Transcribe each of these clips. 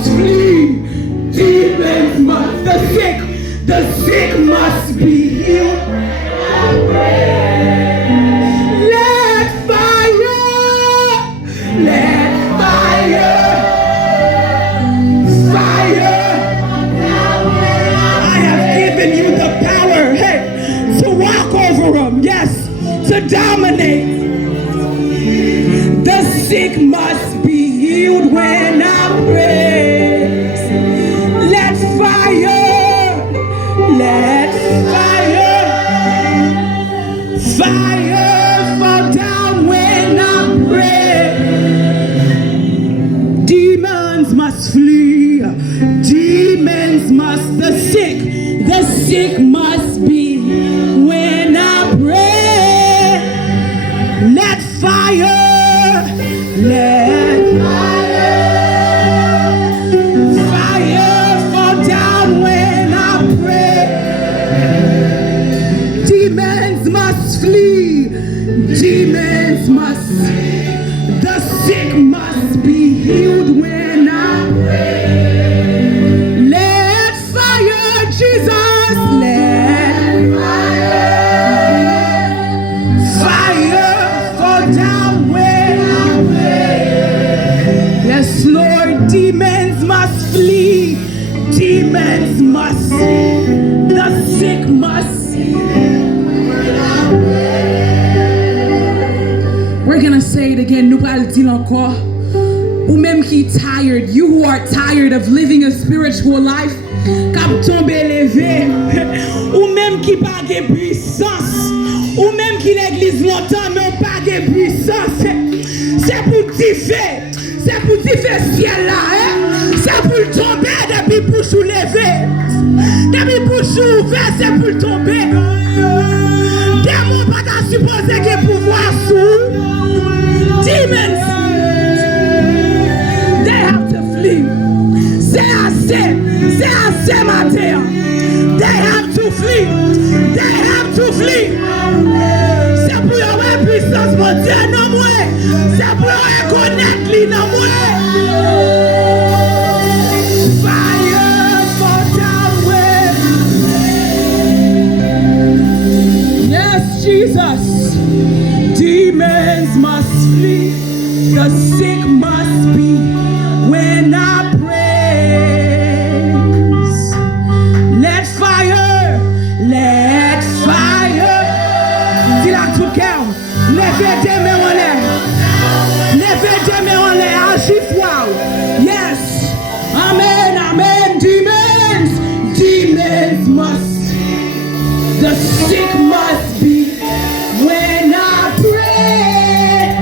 must flee. Demons must, the sick must be healed. Let fire, I have given you the power, hey, to walk over them, yes, to dominate. The sick must be healed when I pray. Let fire fall down when I pray. Demons must flee. Demons must, the sick must be when I pray. Let fire fall down when I pray. Demons must flee. Demons must, the sick must be healed when I pray. Let fire, Jesus, let fire fall down when I pray. Yes, Lord, demons must flee. Demons must, the sick must. We're gonna say it again. Nous allons le dire encore. Ou même qui tired, you who are tired of living a spiritual life, cap tombe levé. Ou même qui pas de puissance. Ou même qui l'église longtemps mais pas de puissance. C'est pour dife. C'est pour dife ciel là, hein? C'est pour tomber depuis pour soulever. Depuis pour ouvert, c'est pour tomber. Démon pas qu'à supposer que pouvoir sous. Demons, they have to flee. C'est assez matin. They have to flee. They have to flee. C'est pour avoir puissance mon Dieu, non moi. C'est pour reconnaître lui, non moi. Fire for down. Yes, Jesus. Demons must flee. The sick must be when I praise. Let fire. Dis la tout cœur. Levez tes mains en l'air. Levez tes mains en l'air. Agis foi. Yes. Amen. Amen. Demons must. The sick must be when I pray.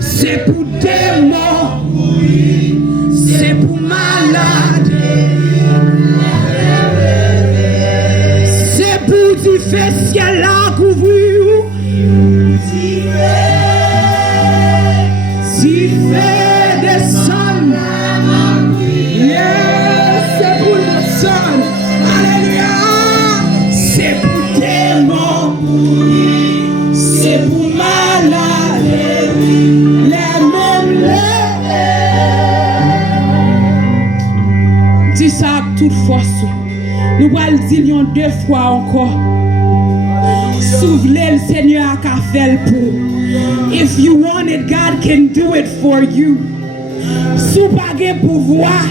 C'est pour des morts, c'est pour malades, c'est pour du ciel à couvrir. toute force. Nous allons dire deux fois encore. Soufflez le Seigneur a qu'à faire pour. If you want it, God can do it for you. Sous pas de pouvoir,